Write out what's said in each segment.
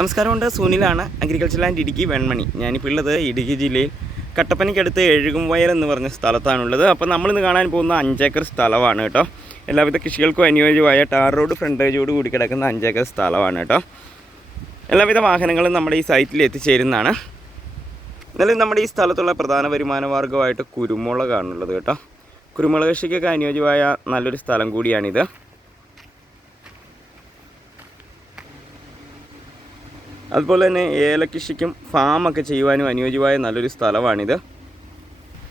നമസ്കാരമുണ്ട്. സുനിലാണ് agriculture land Idukki Venmani. ഞാനിപ്പോൾ ഉള്ളത് ഇടുക്കി ജില്ലയിൽ കട്ടപ്പനയ്ക്കടുത്ത് എഴുകുംവയർ എന്ന് പറഞ്ഞ സ്ഥലത്താണുള്ളത്. അപ്പോൾ നമ്മളിന്ന് കാണാൻ പോകുന്ന അഞ്ചേക്കർ സ്ഥലമാണ് കേട്ടോ. എല്ലാവിധ കൃഷികൾക്കും അനുയോജ്യമായ ടാർ റോഡ് ഫ്രണ്ടേജോട് കൂടി കിടക്കുന്ന അഞ്ചേക്കർ സ്ഥലമാണ് കേട്ടോ. എല്ലാവിധ വാഹനങ്ങളും നമ്മുടെ ഈ സൈറ്റിൽ എത്തിച്ചേരുന്നതാണ്. എന്നാലും നമ്മുടെ ഈ സ്ഥലത്തുള്ള പ്രധാന വരുമാന മാർഗമായിട്ട് കുരുമുളകാണുള്ളത് കേട്ടോ. കുരുമുളക് കൃഷിക്കൊക്കെ അനുയോജ്യമായ നല്ലൊരു സ്ഥലം കൂടിയാണിത്. അതുപോലെ തന്നെ ഏലകൃഷിക്കും ഫാമൊക്കെ ചെയ്യുവാനും അനുയോജ്യമായ നല്ലൊരു സ്ഥലമാണിത്.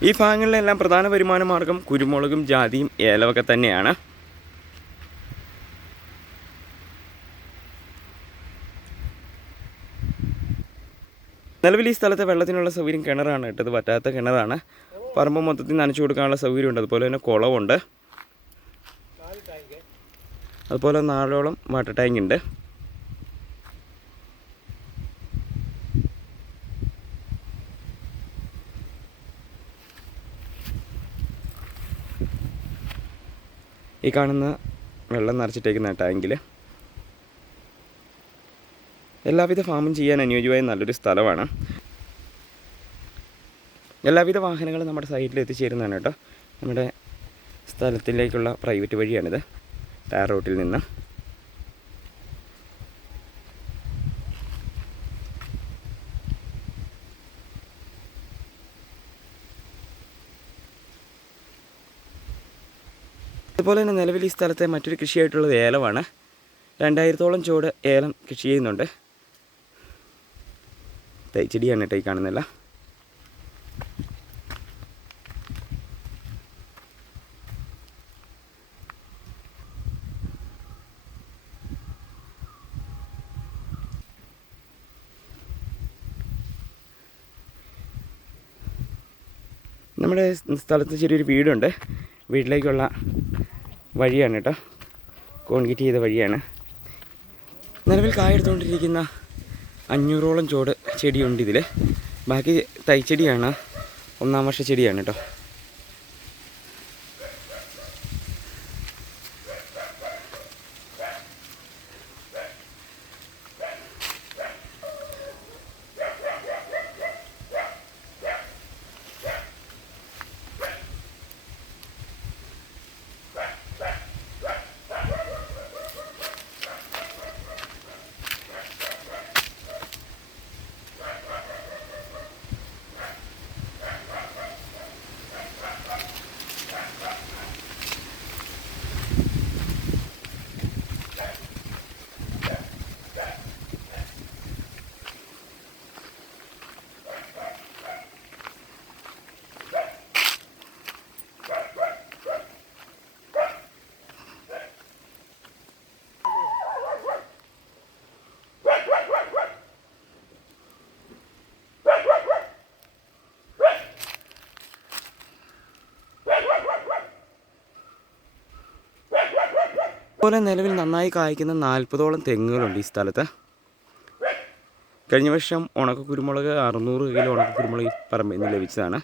ഈ ഭാഗങ്ങളിലെല്ലാം പ്രധാന വരുമാന മാർഗം കുരുമുളകും ജാതിയും ഏലമൊക്കെ തന്നെയാണ്. നിലവിൽ ഈ സ്ഥലത്തെ വെള്ളത്തിനുള്ള സൗകര്യം കിണറാണ് ഇട്ടത് പറ്റാത്ത കിണറാണ്. പറമ്പ് മൊത്തത്തിൽ നനച്ചു കൊടുക്കാനുള്ള സൗകര്യമുണ്ട്. അതുപോലെ തന്നെ കുളമുണ്ട് അതുപോലെ നാലോളം വാട്ടർ ടാങ്ക് ഉണ്ട്. ഈ കാണുന്ന വെള്ളം നിറച്ചിട്ടേക്കുന്ന ടാങ്കിൽ എല്ലാവിധ ഫാമും ചെയ്യാൻ അനുയോജ്യമായ നല്ലൊരു സ്ഥലമാണ്. എല്ലാവിധ വാഹനങ്ങളും നമ്മുടെ സൈറ്റിൽ എത്തിച്ചേരുന്നതാണ് കേട്ടോ. നമ്മുടെ സ്ഥലത്തിലേക്കുള്ള പ്രൈവറ്റ് വഴിയാണിത്. ടാർ റോട്ടിൽ നിന്ന്. അതുപോലെ തന്നെ നിലവിൽ ഈ സ്ഥലത്തെ മറ്റൊരു കൃഷിയായിട്ടുള്ളത് ഏലമാണ്. രണ്ടായിരത്തോളം ചുവട് ഏലം കൃഷി ചെയ്യുന്നുണ്ട്. തൈച്ചെടിയാണ് കേട്ടോ ഈ കാണുന്നില്ല നമ്മുടെ സ്ഥലത്ത് ചെറിയൊരു വീടുണ്ട്. വീട്ടിലേക്കുള്ള വഴിയാണ് കേട്ടോ. കോൺക്രീറ്റ് ചെയ്ത വഴിയാണ്. നിലവിൽ കായെടുത്തുകൊണ്ടിരിക്കുന്ന അഞ്ഞൂറോളം ചോട് ചെടിയുണ്ട് ഇതിൽ ബാക്കി തൈച്ചെടിയാണ്. ഒന്നാം വർഷ ചെടിയാണ് കേട്ടോ. അതുപോലെ നിലവിൽ നന്നായി കായ്ക്കുന്ന നാൽപ്പതോളം തെങ്ങുകളുണ്ട് ഈ സ്ഥലത്ത്. കഴിഞ്ഞ വർഷം ഉണക്ക കുരുമുളക് അറുന്നൂറ് കിലോ ഉണക്ക കുരുമുളക് പറമ്പിൽ നിന്ന് ലഭിച്ചതാണ്.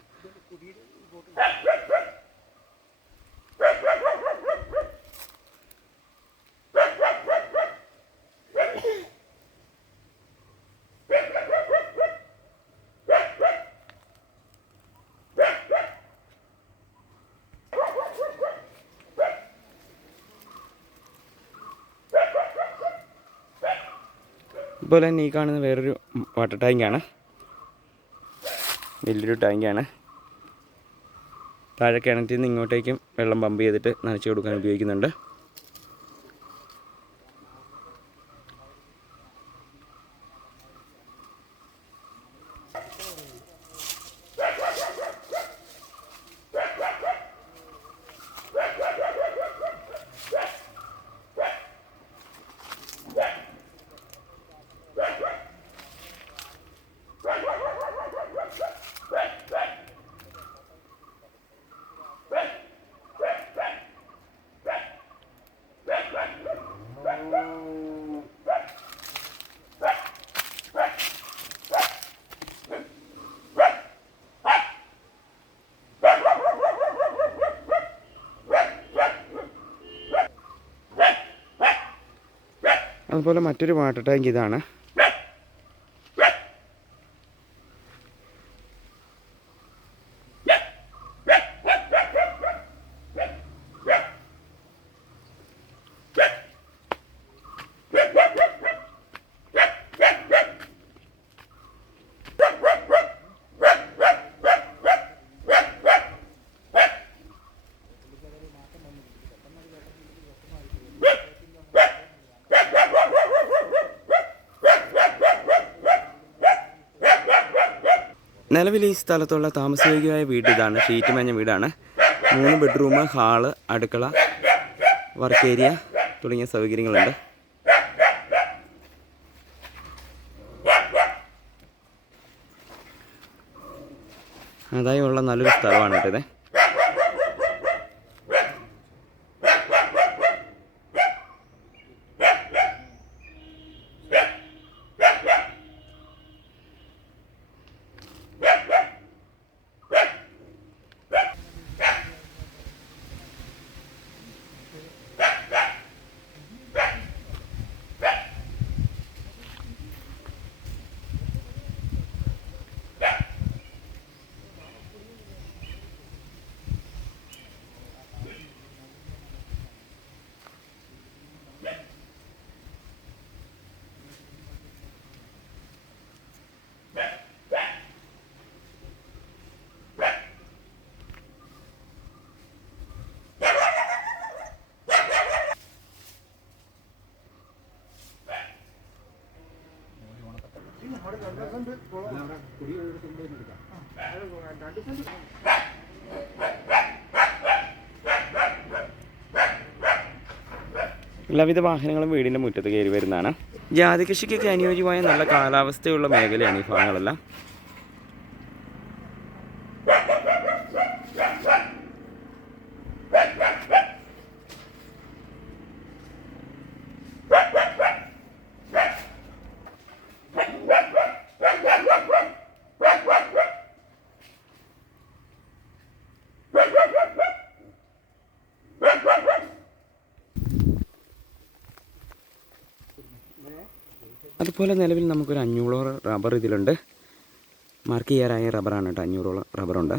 അതുപോലെ തന്നെ ഈ കാണുന്ന വേറൊരു വാട്ടർ ടാങ്കാണ് വലിയൊരു ടാങ്കാണ് താഴെ കിണറ്റിൽ നിന്ന് ഇങ്ങോട്ടേക്കും വെള്ളം പമ്പ് ചെയ്തിട്ട് നനച്ച് കൊടുക്കാൻ ഉപയോഗിക്കുന്നുണ്ട്. അതുപോലെ മറ്റൊരു വാട്ടർ ടാങ്ക് ഇതാണ്. നിലവിൽ ഈ സ്ഥലത്തുള്ള താമസയോഗ്യമായ വീട് ഇതാണ്. ഷീറ്റ് മേഞ്ഞ വീടാണ്. മൂന്ന് ബെഡ്റൂം ഹാൾ അടുക്കള വർക്ക് ഏരിയ തുടങ്ങിയ സൗകര്യങ്ങളുണ്ട്. അതായുള്ള നല്ലൊരു സ്ഥലമാണ് കേട്ടോ എല്ലാവിധ വാഹനങ്ങളും വീടിന്റെ മുറ്റത്ത് കയറി വരുന്നതാണ്. ജാതി കൃഷിക്കൊക്കെ അനുയോജ്യമായ നല്ല കാലാവസ്ഥയുള്ള മേഖലയാണ് ഈ ഭാഗങ്ങളെല്ലാം. അതുപോലെ നിലവിൽ നമുക്കൊരു അഞ്ഞൂറോളം റബ്ബർ ഇതിലുണ്ട്. മാർക്ക് ചെയ്യാറായ റബ്ബറാണ് കേട്ടോ അഞ്ഞൂറോളം റബ്ബറുണ്ട്.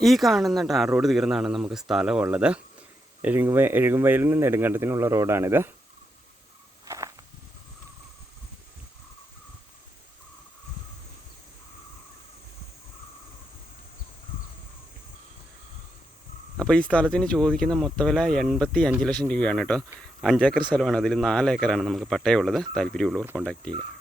ഈ കാണുന്ന ടാർ റോഡ് തീർന്നാണ് നമുക്ക് സ്ഥലമുള്ളത്. എഴുകുവ എഴുകുംവയലിൽ നിന്ന് നെടുങ്കണ്ടത്തിനുള്ള റോഡാണിത്. അപ്പോൾ ഈ സ്ഥലത്തിന് ചോദിക്കുന്ന മൊത്തവില എൺപത്തി അഞ്ച് ലക്ഷം രൂപയാണ് കേട്ടോ. അഞ്ചേക്കർ സ്ഥലമാണ്. അതിൽ നാല് ഏക്കറാണ് നമുക്ക് പട്ടയമുള്ളത്. താല്പര്യമുള്ളവർ കോൺടാക്ട് ചെയ്യുക.